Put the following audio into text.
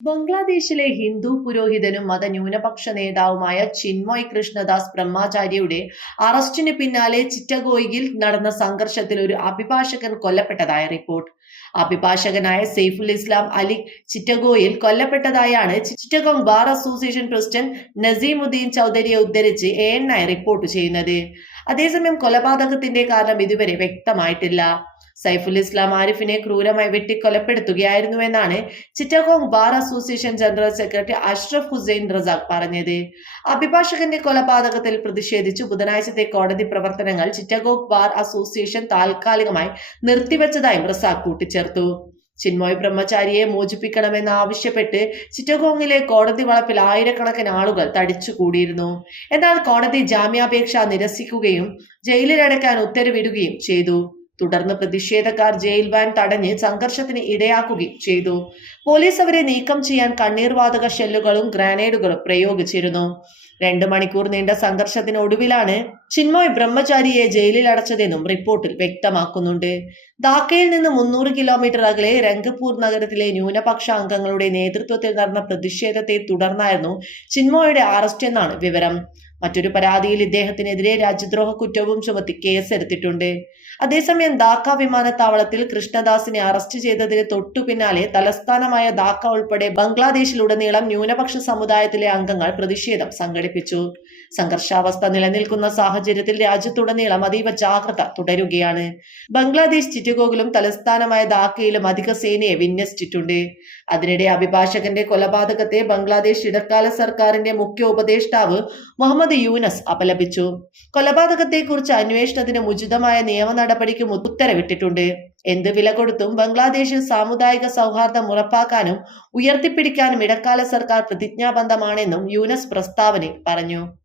ബംഗ്ലാദേശിലെ ഹിന്ദു പുരോഹിതനും മതന്യൂനപക്ഷ നേതാവുമായ ചിന്മോയ് കൃഷ്ണദാസ് ബ്രഹ്മാചാര്യയുടെ അറസ്റ്റിന് പിന്നാലെ ചിറ്റഗോയിൽ നടന്ന സംഘർഷത്തിൽ ഒരു അഭിഭാഷകൻ കൊല്ലപ്പെട്ടതായ റിപ്പോർട്ട്. അഭിഭാഷകനായ സെയ്ഫുൽ ഇസ്ലാം അലി ചിറ്റഗോയിൽ കൊല്ലപ്പെട്ടതായാണ് Chittagong bar association president Nasimuddin ചൗധരിയെ ഉദ്ധരിച്ച് എ എൻ റിപ്പോർട്ട് ചെയ്യുന്നത്. അതേസമയം കൊലപാതകത്തിന്റെ കാരണം ഇതുവരെ വ്യക്തമായിട്ടില്ല. സൈഫുൽ ഇസ്ലാം ആരിഫിനെ ക്രൂരമായി വെട്ടിക്കൊലപ്പെടുത്തുകയായിരുന്നുവെന്നാണ് Chittagong bar association general secretary Ashraf Hussain Razzaq പറഞ്ഞത്. അഭിഭാഷകന്റെ കൊലപാതകത്തിൽ പ്രതിഷേധിച്ച് ബുധനാഴ്ചത്തെ കോടതി പ്രവർത്തനങ്ങൾ ചിറ്റഗോങ് ബാർ അസോസിയേഷൻ താൽക്കാലികമായി നിർത്തിവെച്ചതായും റസാഖ് കൂട്ടിച്ചേർത്തു. ചിന്മോയ് ബ്രഹ്മചാരിയെ മോചിപ്പിക്കണമെന്ന് ആവശ്യപ്പെട്ട് ചിറ്റഗോങ്ങിലെ കോടതി വളപ്പിൽ ആയിരക്കണക്കിന് ആളുകൾ തടിച്ചുകൂടിയിരുന്നു എന്നാൽ കോടതി ജാമ്യാപേക്ഷ നിരസിക്കുകയും ജയിലിലടയ്ക്കാൻ ഉത്തരവിടുകയും ചെയ്തു. തുടർന്ന് പ്രതിഷേധക്കാർ ജയിൽ വാൻ തടഞ്ഞ് സംഘർഷത്തിന് ഇടയാക്കുകയും ചെയ്തു. പോലീസ് അവരെ നീക്കം ചെയ്യാൻ കണ്ണീർവാതക ഷെല്ലുകളും ഗ്രാനേഡുകളും പ്രയോഗിച്ചിരുന്നു. രണ്ട് മണിക്കൂർ നീണ്ട സംഘർഷത്തിനൊടുവിലാണ് ചിന്മോയ് ബ്രഹ്മചാരിയെ ജയിലിൽ അടച്ചതെന്നും റിപ്പോർട്ടിൽ വ്യക്തമാക്കുന്നുണ്ട്. ധാക്കയിൽ നിന്ന് മുന്നൂറ് കിലോമീറ്റർ അകലെ രംഗപൂർ നഗരത്തിലെ ന്യൂനപക്ഷ അംഗങ്ങളുടെ നേതൃത്വത്തിൽ നടന്ന പ്രതിഷേധത്തെ തുടർന്നായിരുന്നു ചിന്മോയുടെ അറസ്റ്റ് എന്നാണ് വിവരം. മറ്റൊരു പരാതിയിൽ ഇദ്ദേഹത്തിനെതിരെ രാജ്യദ്രോഹ കുറ്റവും ചുമത്തി കേസെടുത്തിട്ടുണ്ട് അതേസമയം ധാക്ക വിമാനത്താവളത്തിൽ കൃഷ്ണദാസിനെ അറസ്റ്റ് ചെയ്തതിന് തൊട്ടു പിന്നാലെ തലസ്ഥാനമായ ധാക്ക ഉൾപ്പെടെ ബംഗ്ലാദേശിലുടനീളം ന്യൂനപക്ഷ സമുദായത്തിലെ അംഗങ്ങൾ പ്രതിഷേധം സംഘടിപ്പിച്ചു. സംഘർഷാവസ്ഥ നിലനിൽക്കുന്ന സാഹചര്യത്തിൽ രാജ്യത്തുടനീളം അതീവ ജാഗ്രത തുടരുകയാണ്. ബംഗ്ലാദേശ് ചിറ്റഗോഗിലും തലസ്ഥാനമായ ധാക്കയിലും അധിക സേനയെ വിന്യസിച്ചിട്ടുണ്ട്. അതിനിടെ അഭിഭാഷകന്റെ കൊലപാതകത്തെ ബംഗ്ലാദേശ് ഇടക്കാല സർക്കാരിന്റെ മുഖ്യ ഉപദേഷ്ടാവ് മുഹമ്മദ് യൂനസ് അപലപിച്ചു. കൊലപാതകത്തെക്കുറിച്ച് അന്വേഷണത്തിന് ഉചിതമായ നിയമ നടപടിക്കും ഉത്തരവിട്ടിട്ടുണ്ട്. എന്ത് വില കൊടുത്തും ബംഗ്ലാദേശിൽ സാമുദായിക സൗഹാർദ്ദം ഉറപ്പാക്കാനും ഉയർത്തിപ്പിടിക്കാനും ഇടക്കാല സർക്കാർ പ്രതിജ്ഞാബദ്ധമാണെന്നും യൂനസ് പ്രസ്താവനയിൽ പറഞ്ഞു.